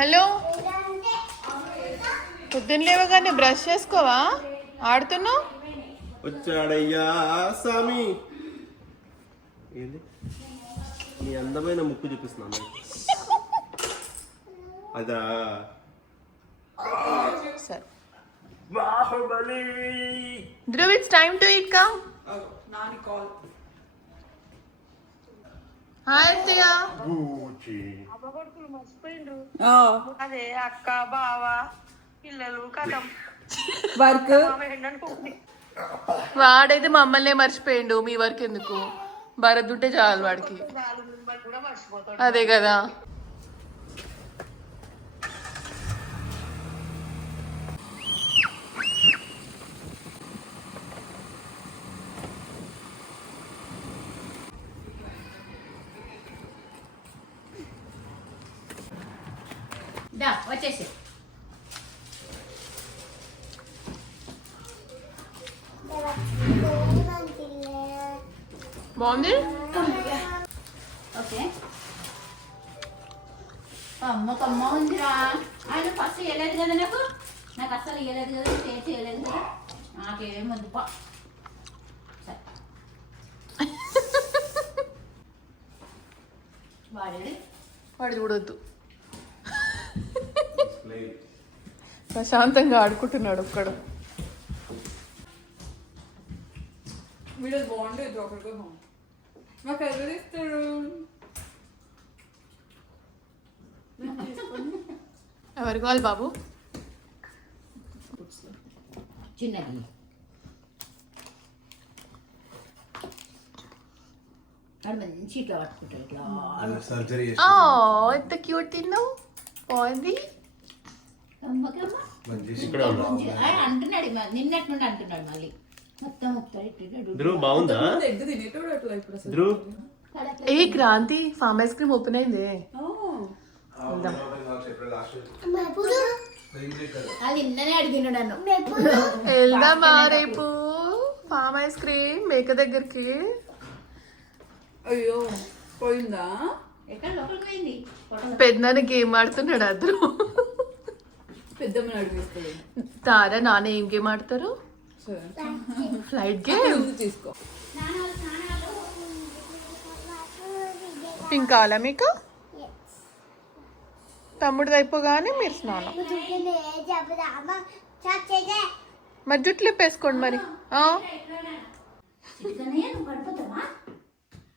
Hello, పొద్దున్న లేవగానే brush చేసుకోవా? ఆడుతున్నావు? వచ్చాడయ్యా స్వామి. ఏంది నీ అందమైన ముక్కు చూపిస్తున్నాను. అదా సరే. Baahubali. Dhruv, it's time to eat. Come. Nani call. Hi, Tia. బూచి. అదే అక్క బావ పిల్లలు కథం వర్క్ వాడైతే మమ్మల్ని మర్చిపోయిండు. మీ వరకు ఎందుకు? భరత్ ఉంటే చాలు వాడికి. కూడా మర్చిపోతాడు. అదే కదా. వచ్చేసి బాగుంది. ఓకే. కమ్మ ఉందిరా. ఆయన ఫస్ట్ ఇవ్వలేదు కదా నాకు అసలు ఇవ్వలేదు కదా, టేస్ట్ ఇవ్వలేదు కదా, నాకేం వద్దు. వాడు చూడొద్దు. ప్రశాంతంగా ఆడుకుంటున్నాడు ఒక్కడు. వీడియో బాగుండేది ఒకరితో మాకు ఎదురిస్తాడు. ఎవరు కావాలి బాబు? చిన్నది మంచి ఇట్లా పట్టుకుంటారు ఇట్లా. ఎంత క్యూట్ తిన్నావు. బాగుంది. అంటున్నాడు నిన్నటి నుండి అంటున్నాడు. మళ్ళీ మొత్తం ధ్రువ్ బాగుందా? ఎగ్ తినేటోడు అట్లా ఇప్పుడు అసలు. ధ్రువ్ ఏ Kranti, farm ice cream open అయింది. అది నిన్ననే అడిగినాడు నన్ను. వెళ్దామా రేపు ఫామ్ ఐస్ క్రీమ్ మేక దగ్గరికి? అయ్యో పోయిందా? ఎక్కడ లోపలికి పోయింది? పెద్దనాన్న గేమ్ ఆడుతున్నాడు. అద్దరు పెద్దమ్మని అడిగిస్తాడు. తారా నాన్న ఏం గేమ్ ఆడతారు? Flight game. తీసుకో. పింక్ కావాలా మీకు? తమ్ముడు అయిపోగానే మీరు స్నానం. మరి జుట్లు ఇప్పేసుకోండి మరి.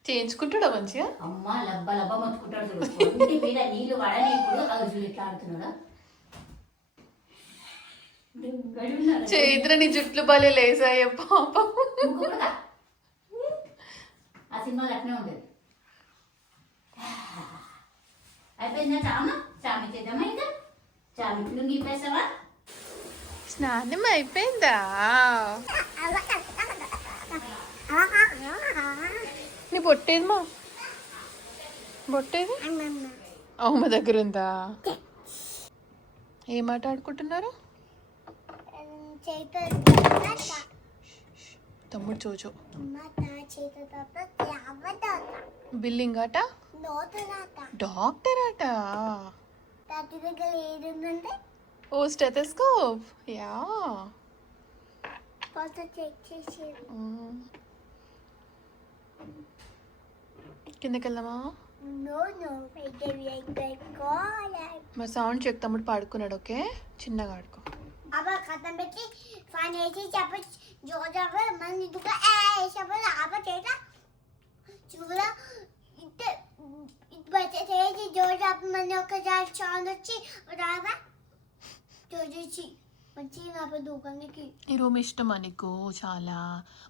చేయించుకుంటాడా మంచిగా? అమ్మా లబ్బ లబ్బ మొత్తుకుంటాడు. నీళ్ళు పడని ఇప్పుడు ఇట్లా ఆడుతున్నాడా? చైత్ర నీ జుట్లు భలే లేసాయ పాపం. ఆ సినిమాలో అట్నే ఉండేది. అయిపోయిందా చాము? చామి చేద్దామా? ఇంకా చామిట్లు గీపేసావా? స్నానం అయిపోయిందా? నీ బొట్టేది మా బొట్టేది అమ్మ దగ్గర ఉందా? ఏం ఆట ఆడుకుంటున్నారు? తమ్ముడు చూచు. బిల్లింగ్ ఆట, డాక్టర్ ఆట. ఓ స్టెథోస్కోప్. యా కిందకి వెళ్దామా? మరి సౌండ్ చెక్. తమ్ముడు పాడుకున్నాడు. ఓకే, చిన్నగా ఆడుకో. ఈ రూమ్ ఇష్టమా నీకు? చాలా.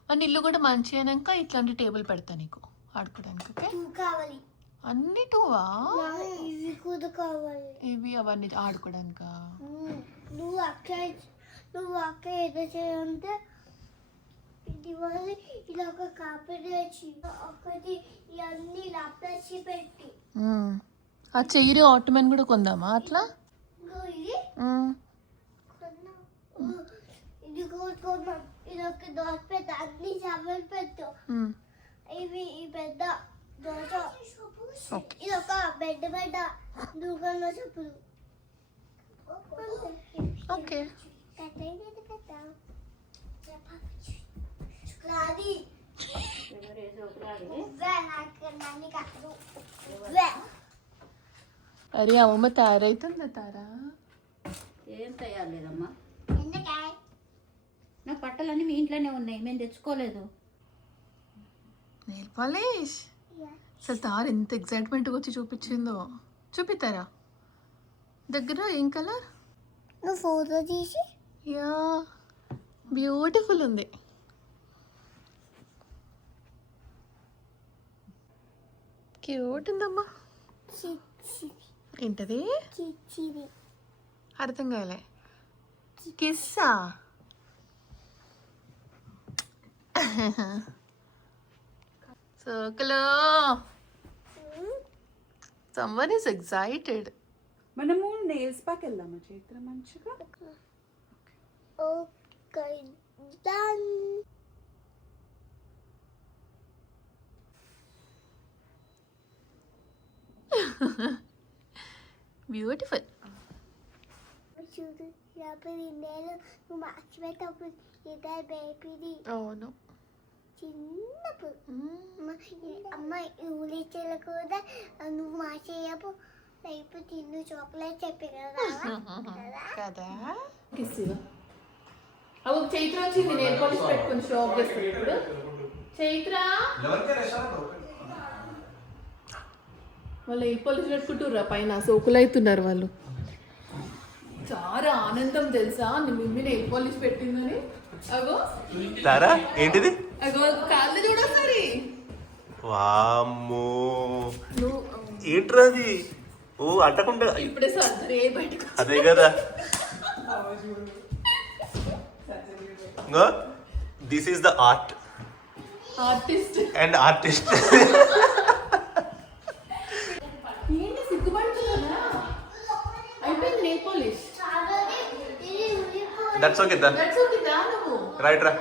మన ఇల్లు కూడా మంచి అయినాక ఇట్లాంటి టేబుల్ పెడతా నీకు ఆడుకోవడానికి. ఓకే, అన్ని టూవా? ఇవి అవన్నీ ఆడుకోవడానికా? నువ్వు అక్క ఏదో చేయంటే ఇలా ఒక కాపీ ఒకటి ఇవన్నీ లాప్టాప్ పెట్టి ఆ చెయ్యి ఆటోమన్ కూడా కొందామా అట్లా? ఇది ఇది ఒక దోశ పెట్ట అన్ని చావలు పెట్టు. ఇవి ఈ పెద్ద దోశ. ఇది ఒక బెడ్ బెడ్ దూకంలో చెప్పులు. ఓకే. Ladi. ఎవరేసో ఒకలాగే. Nani kaku. Ve. అరే అమ్మమ్మ తయారైతుందా తారా? ఏం తయారు లేదమ్మా. Endakay. నా బట్టలన్నీ మీ ఇంట్లోనే ఉన్నాయి, మేము తెచ్చుకోలేదు. Nail polish. అసలు తార ఎంత ఎక్సైట్మెంట్గా వచ్చి చూపించిందో. చూపిస్తారా దగ్గర? ఏం కలర్? నువ్వు ఫోటో తీసి యా బ్యూటిఫుల్ ఉంది. క్యూట్ ఉందమ్మా. ఏంటది? చిచ్చిది అర్థం కాలే. కిస్సా? సర్కిల్. Someone is excited. మనము నెయిల్స్ పాకి వెళ్దామా చైత్ర మంచిగా? Okay done. బ్యూటిఫుల్. చూడు యాపది నేను నువ్వు మర్చిపోయేటప్పుడు ఇద్దరు బేబీది అవును. చిన్నప్పుడు అమ్మ ఊరిచెల కూడా నువ్వు మార్చేయపు రేపు తిన్ను చాక్లెట్ చెప్పి కదా. కిస్సివా అవు చైత్ర వచ్చింది. నేను పాలిష్ పెట్టుకొని షాప్ చేస్తాను ఇప్పుడు. చైత్ర వాళ్ళు ఏ పాలిష్ పెట్టుకుంటుర్రా పైన? సోకులు అవుతున్నారు వాళ్ళు. చాలా ఆనందం తెలుసా నీ మమ్మీ నెయిల్ పాలిష్ పెట్టిందని. అగో తారా ఏంటిది? అగో కాళ్ళు చూడొకసారి. వామ్మో నువ్వు ఏంట్రా అది? ఓ అంటకుండా ఇప్పుడే సర్జరీ బయటకు. అదే కదా. This is the art artist. And artist. ఏంటి సిగ్గుపడుతున్నా? అయిపోయింది నెయిల్ పాలిష్. దట్స్ ఓకే దా. దట్స్ ఓకే దా నువ్వు. రైట్ రా.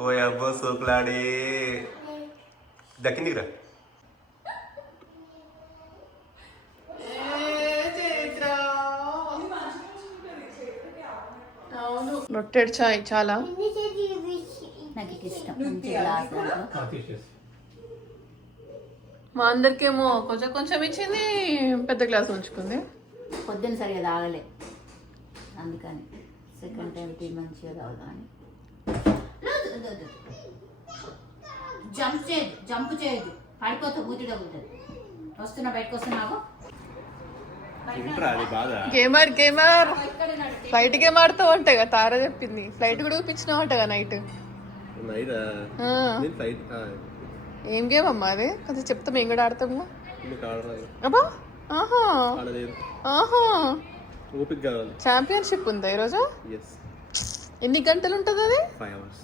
ఓ అబ్బో సోకులాడే దక్కిందికి రా. అవును రొట్టెడ్ చాయ్ చాలా. నాకు ఇది ఇష్టం. మంచి గ్లాస్ దాంట్లో. మా అందరికేమో కొంచెం కొంచెం ఇచ్చింది, పెద్ద గ్లాస్ ఉంచుకుంది. పొద్దున్న సరిగా తాగలే, అందుకని సెకండ్ టైం టీ మంచిగా తాగుతాను. జంప్ చేయదు, పడిపోతే ఊటి తగ్గుతుంది. వస్తున్నా, బయటకు వస్తున్నావు. ఏంట్రా అది బాధ? గేమర్ ఫ్లైట్ గేమ్ ఆడుతావు అంట కదా తార చెప్పింది. ఫ్లైట్ కూడా చూపించినావు అంట కదా నైట్. నైరా నేను ఫ్లైట్ ఏం గేమ్ అమ్మా అది? కొంచెం చెప్తా, మేము కూడా ఆడతాము. మీకు ఆడరాదు. అబ్బా ఆహా ఆడలేదు. ఆహా ఓపిక కావాలి. ఛాంపియన్షిప్ ఉందా ఈరోజు? ఎస్. ఎన్ని గంటలు ఉంటుంది అది? 5 hours.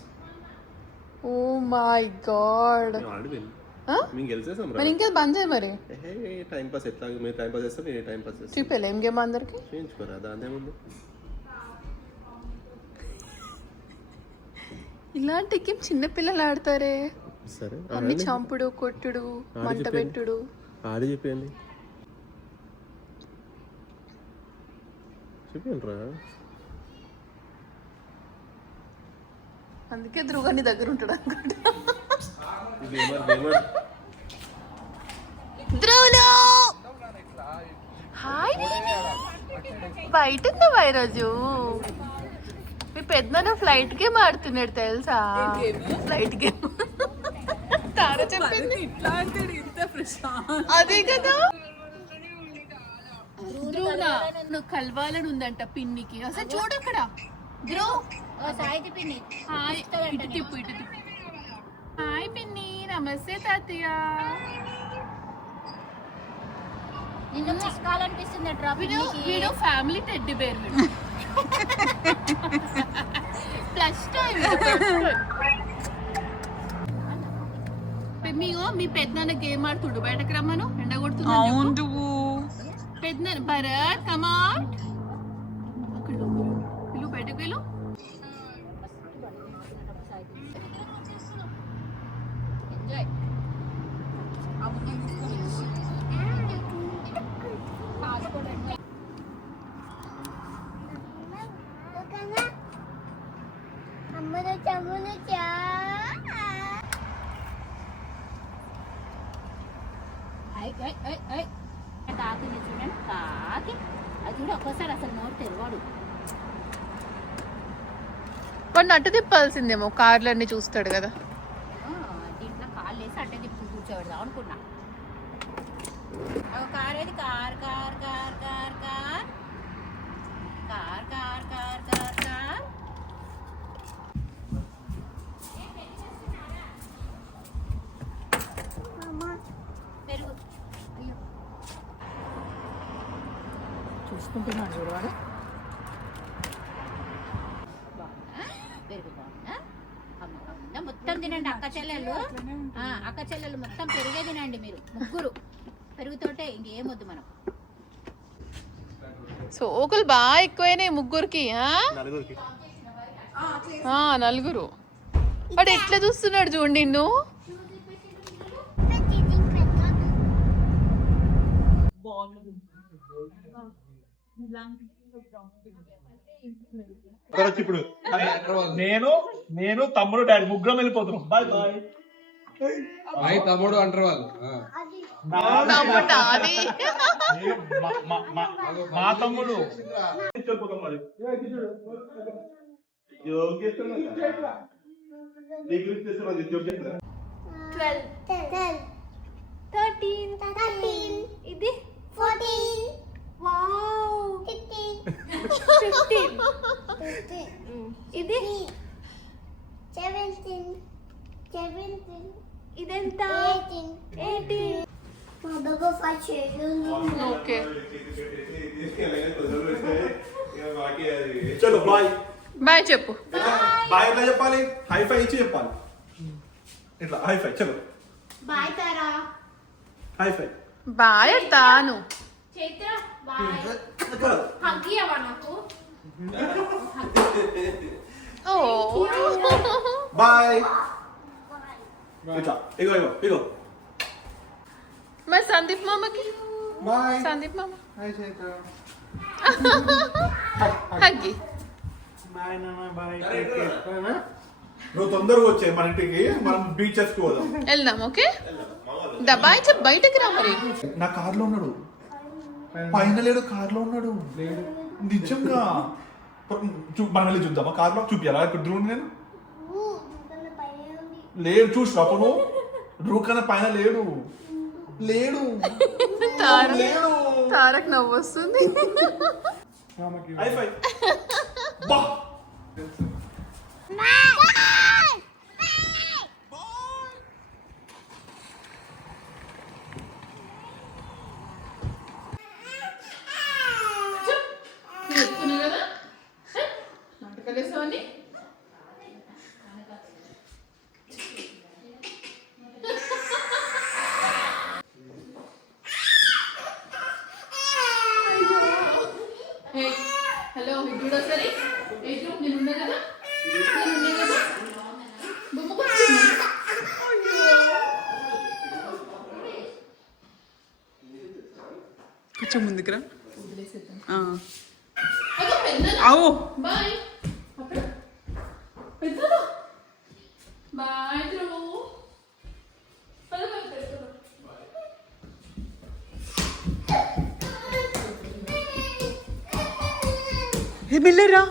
Oh my God. ఆడి వెళ్ళి మేము గెలిచేసాం రా. మరి ఇంకేది బంద్ చేయి మరి. టైం పాస్ ఎట్లా? మీరు టైం పాస్ చేస్తాం, నేను టైం పాస్ చేస్తాను. చూపేలే ఏం గేమ్ అందరికి. చేయించుకోరా, దాని ఏముంది. ఇలాంటి గేమ్ చిన్నపిల్లలు ఆడతారే. సరే అన్ని చంపుడు, కొట్టుడు, మంట పెట్టుడు. ఆడి చెప్పండి, చెప్పండి రా. అందుకే ధ్రువని దగ్గర ఉంటాడు అనుకుంటా. ధ్రువులు హాయ్. బయట ఉన్నావా ఈరోజు? మీ పెద్దనాన్న ఫ్లైట్ గేమ్ ఆడుతున్నాడు తెలుసా? ఫ్లైట్ గేమ్ తార చెప్పింది. అదే కదా. నువ్వు కలవాలని ఉందంట పిన్నికి. అసలు చూడు అక్కడ. ధ్రువ్ సాయితి పిన్ని హాయ్. ఇటు తిప్పు, ఇటు తిప్పు. హాయ్ పిన్ని. నమస్తే తాతయ్య. నిన్ను తీసుకోవాలనిపిస్తుంది అట్రా వీడు ఫ్యామిలీ టెడ్డీ బేర్. వీడు ప్లస్ టైం. మీ పెద్దనాన్న గేమ్ ఆడుతుడు. బయటకు రమ్మను, ఎండ కొడుతుంది. పెద్దనాన్న భరత్ కమాన్. అక్కడ పిలు, బయటకు వెళ్ళు. ఎంజాయ్. చమును చా కాకి చూడండి, కాకి అది చూడ ఒక్కోసారి అసలు నోరు తెరవాడు. వాడిని అట్టు తిప్పాల్సిందేమో, కార్లన్నీ చూస్తాడు కదా. దీంట్లో కాళ్ళు వేసి అట్టే తిప్పి కూర్చోబెడదాం అనుకున్నా. కార్ ఏది? Car car car car car car car car car car. పెరుగు అయ్యో చూసుకుంటున్నాడు చూడవాడు. పెరుగు బాగుందా? అమ్మ మొత్తం తినండి అక్క చెల్లెళ్ళు. అక్క చెల్లెళ్ళు మొత్తం పెరిగే తినండి మీరు ముగ్గురు. పెరుగుతోటే ఇంకేం వద్దు మనం. సోకులు బాగా ఎక్కువైనాయి ముగ్గురికి. నలుగురికి. నలుగురు. వాడు ఎట్లా చూస్తున్నాడు చూడండి నిన్ను. ఇప్పుడు నేను తమ్ముడు డాడీ ముగ్గురం వెళ్ళిపోతున్నాం. Bye bye. బాయ్ తమ్ముడు అంటారు వాళ్ళు. మా తమ్ముడు ఇది 14 వావ్ 15 ఇది 17 ఇదెంత 18 మా బాబా ఫస్ట్ ఓకే చలో బాయ్. బాయ్ చెప్పు. బాయ్ ఎట్లా చెప్పాలి? హైఫై ఇచ్చి చెప్పాలి. ఇట్లా హైఫై. చలో బాయ్ తారా హైఫై. బాయ్ తాను. చైత్ర బాయ్ హగ్ ఇవ్వవా నాకు ఓ బాయ్. ఇట్లా ఇగో ఇగో ఇగో మరి సందీప్ మామకి. బాయ్. సందీప్ మామ హాయ్ చైత్ర. హగ్గి. బాయ్ నాన్న. బాయ్. నువ్వు తొందరగా వచ్చే మన ఇంటికి, మనం బీచెస్ కి పోదాం. వెళ్దాం. ఓకే బాయ్ చెప్పు. బయటకి రా మరి. నా కార్లో ఉన్నాడు. పైన లేడు, కార్లో ఉన్నాడు. నిజంగా మనం వెళ్ళి చూద్దామా? కార్లో చూపియాలా ఇప్పుడు ధ్రువుని? నేను లేడు. చూసిన అప్పుడు ధ్రువ కన్నా పైన లేడు. లేడు. తారక్ నవ్వు వస్తుంది. హైఫై. బా. హలో ఇప్పుడు సరే నేను ఉన్నా కదా. కొంచెం ముందుకురా. బాయ్ బాయ్ ఏ బిల్లరా